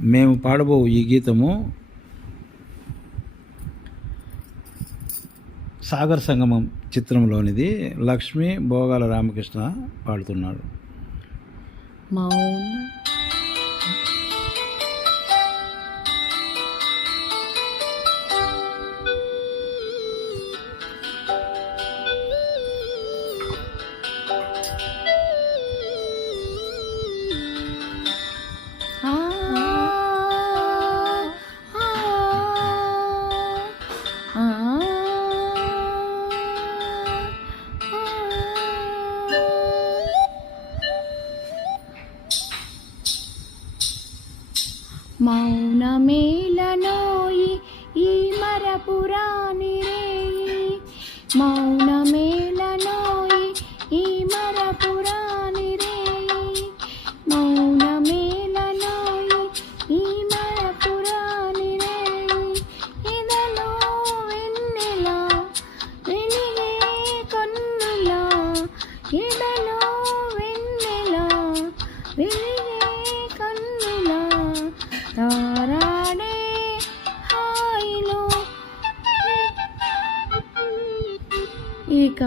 మేము పాడబో ఈ గీతము సాగర్ సంగమం చిత్రంలోనిది. లక్ష్మి భోగాల రామకృష్ణ పాడుతున్నాడు. మౌన మౌనమేలనోయి ఈ మరపురాని రేయి. మౌన ఇక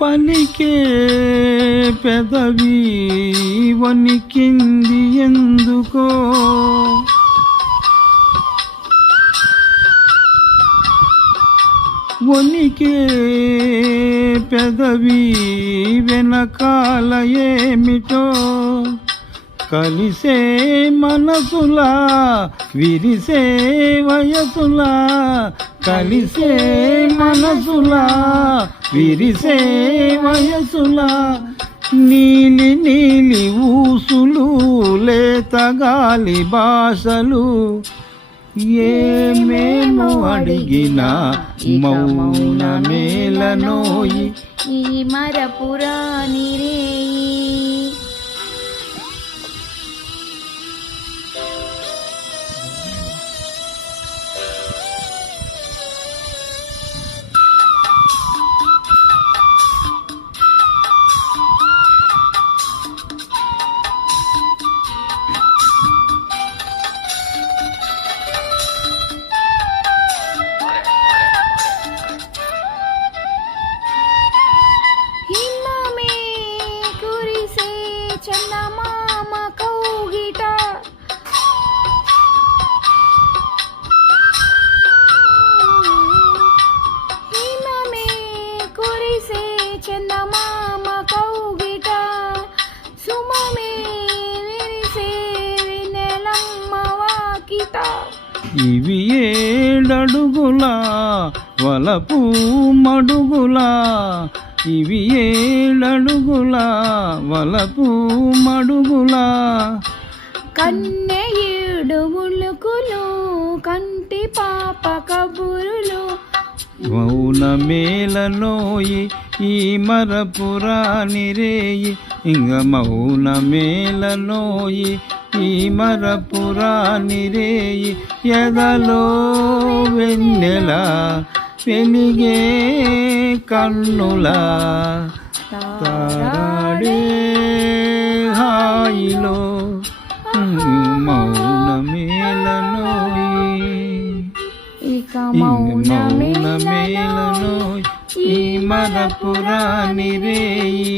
పలికే పెదవి వణికింది ఎందుకో? వణికే పెదవి వెనకాల ఏమిటో? కలిసే మనసులా విరిసే వయసులా కలిసే మనసులా విరిసే వయసులా. నీలి నీలి ఊసులు లేతగాలి భాషలు ఏమేమో అడిగినా మౌన మేలనోయి ఈ మరపురాని రేయి. చందమామ కౌగిట. హిమమే కురిసే చందమామ కౌగిట. సుమమే విరిసే నెలమ్మ వాకిట. ఇవి ఏడడుగులా వలపు మడుగులా ఇవి ఏడడుగులా వలపు మడుగులా. కన్నె ఏడు కంటి పాప కబురులు. మౌన మేలనోయి ఈ మరపురాని రేయి ఇంగ మౌన మేలనోయి ఈ మరపురాని రేయి ఎదలో వెన్నెల వెలిగే కన్నులా తారాడే హాయిలో మౌన మేలనోయి ఇక మౌన మౌనమేలనో మేలనోయి ఈ మరపురాని రేయి.